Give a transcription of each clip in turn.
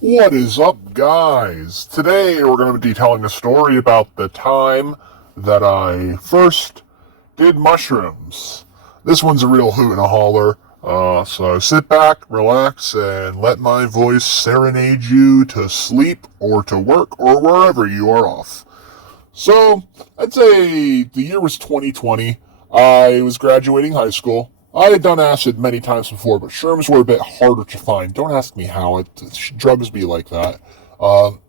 What is up, guys? Today we're going to be telling a story about the time that I first did mushrooms. This one's a real hoot and a holler, so sit back, relax, and let my voice serenade you to sleep or to work or wherever you are off. So, I'd say the year was 2020. I was graduating high school. I had done acid many times before, but shrooms were a bit harder to find. Don't ask me how. Drugs be like that. Um,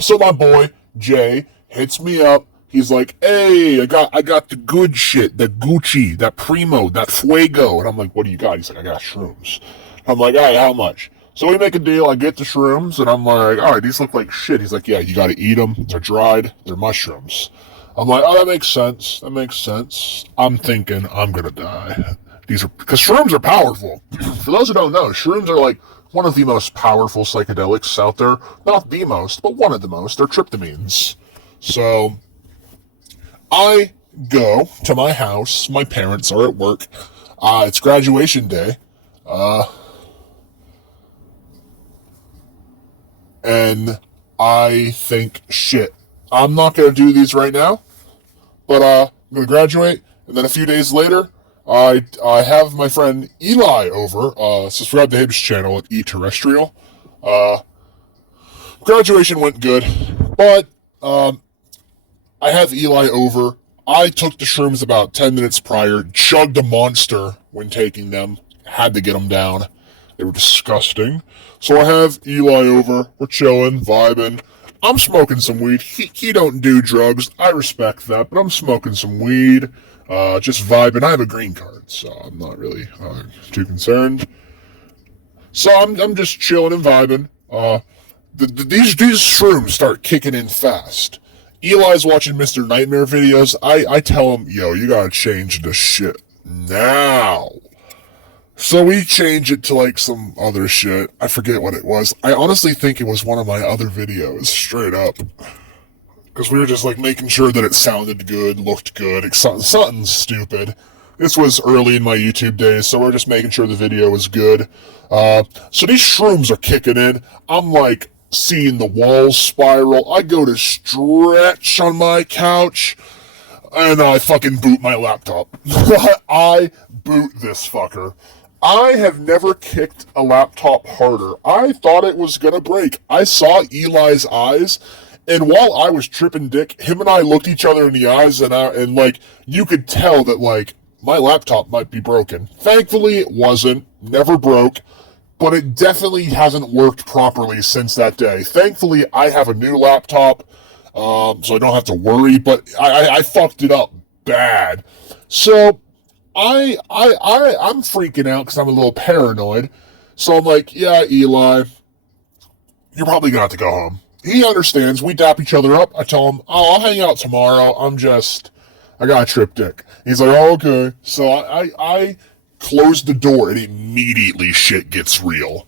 so my boy Jay hits me up. He's like, "Hey, I got the good shit, that Gucci, that Primo, that Fuego." And I'm like, "What do you got?" He's like, "I got shrooms." I'm like, "All right, how much?" So we make a deal. I get the shrooms, and I'm like, "All right, these look like shit." He's like, "Yeah, you got to eat them. They're dried. They're mushrooms." I'm like, "Oh, that makes sense. That makes sense." I'm thinking I'm gonna die. These are because shrooms are powerful. For those who don't know, shrooms are like one of the most powerful psychedelics out there. Not the most, but one of the most. They're tryptamines. So I go to my house. My parents are at work. It's graduation day. And I think, shit, I'm not going to do these right now, but I'm going to graduate. And then a few days later, I have my friend Eli over. Subscribe to his channel at eTerrestrial. Graduation went good, but I have Eli over. I took the shrooms about 10 minutes prior, chugged a monster when taking them, had to get them down. They were disgusting. So I have Eli over. We're chilling, vibing. I'm smoking some weed. He don't do drugs. I respect that, but I'm smoking some weed. Just vibing. I have a green card, so I'm not really too concerned. So I'm just chilling and vibing. These shrooms start kicking in fast. Eli's watching Mr. Nightmare videos. I tell him, yo, you gotta change the shit now. So we change it to like some other shit. I forget what it was. I honestly think it was one of my other videos, straight up. Because we were just like making sure that it sounded good, looked good, something stupid. This was early in my YouTube days, so we're just making sure the video was good. So these shrooms are kicking in. I'm like seeing the walls spiral. I go to stretch on my couch, and I fucking boot my laptop. I boot this fucker. I have never kicked a laptop harder. I thought it was gonna break. I saw Eli's eyes, and while I was tripping dick, him and I looked each other in the eyes, and like, you could tell that, like, my laptop might be broken. Thankfully, it wasn't. Never broke. But it definitely hasn't worked properly since that day. Thankfully, I have a new laptop, so I don't have to worry, but I fucked it up bad. So, I'm freaking out because I'm a little paranoid. So I'm like, yeah, Eli, you're probably gonna have to go home. He understands. We dap each other up. I tell him, oh, I'll hang out tomorrow. I got a trip dick. He's like, oh, okay. So I close the door and immediately shit gets real.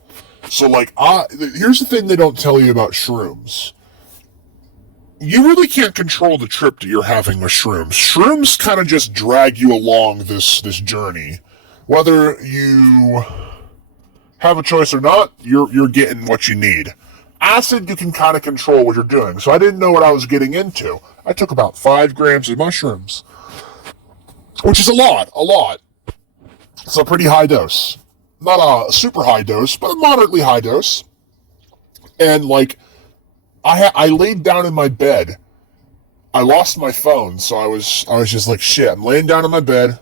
So like, here's the thing they don't tell you about shrooms. You really can't control the trip that you're having with shrooms. Shrooms kind of just drag you along this journey. Whether you have a choice or not, you're getting what you need. Acid, you can kind of control what you're doing. So I didn't know what I was getting into. I took about 5 grams of mushrooms, which is a lot. It's a pretty high dose. Not a super high dose, but a moderately high dose. And like, I laid down in my bed. I lost my phone, so I was just like, shit, I'm laying down in my bed.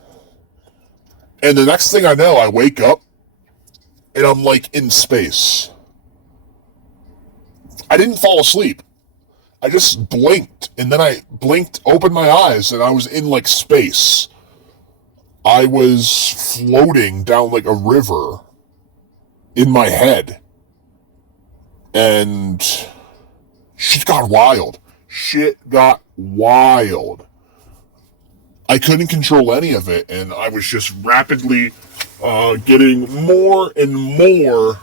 And the next thing I know, I wake up and I'm like in space. I didn't fall asleep. I just blinked, and then I blinked, opened my eyes, and I was in like space. I was floating down like a river in my head. And shit got wild. I couldn't control any of it, and I was just rapidly getting more and more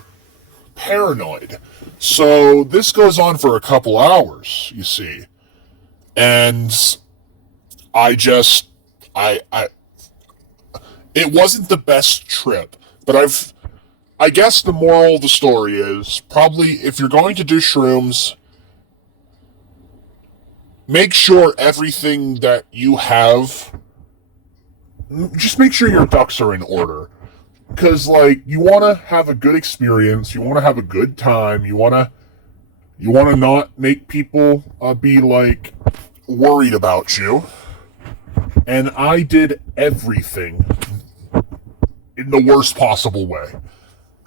paranoid. So this goes on for a couple hours, you see. And it wasn't the best trip, but I guess the moral of the story is probably if you're going to do shrooms, make sure everything that you have, just make sure your ducks are in order. Because, like, you want to have a good experience, you want to have a good time, you want to not make people be, like, worried about you. And I did everything in the worst possible way.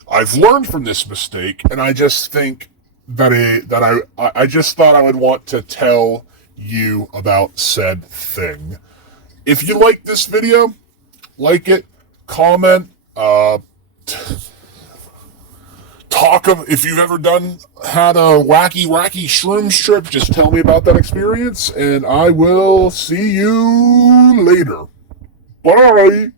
I've learned from this mistake, and I just think that I just thought I would want to tell you about said thing. If you like this video, like it, comment, talk of if you've ever had a wacky shrooms trip, just tell me about that experience, and I will see you later. Bye!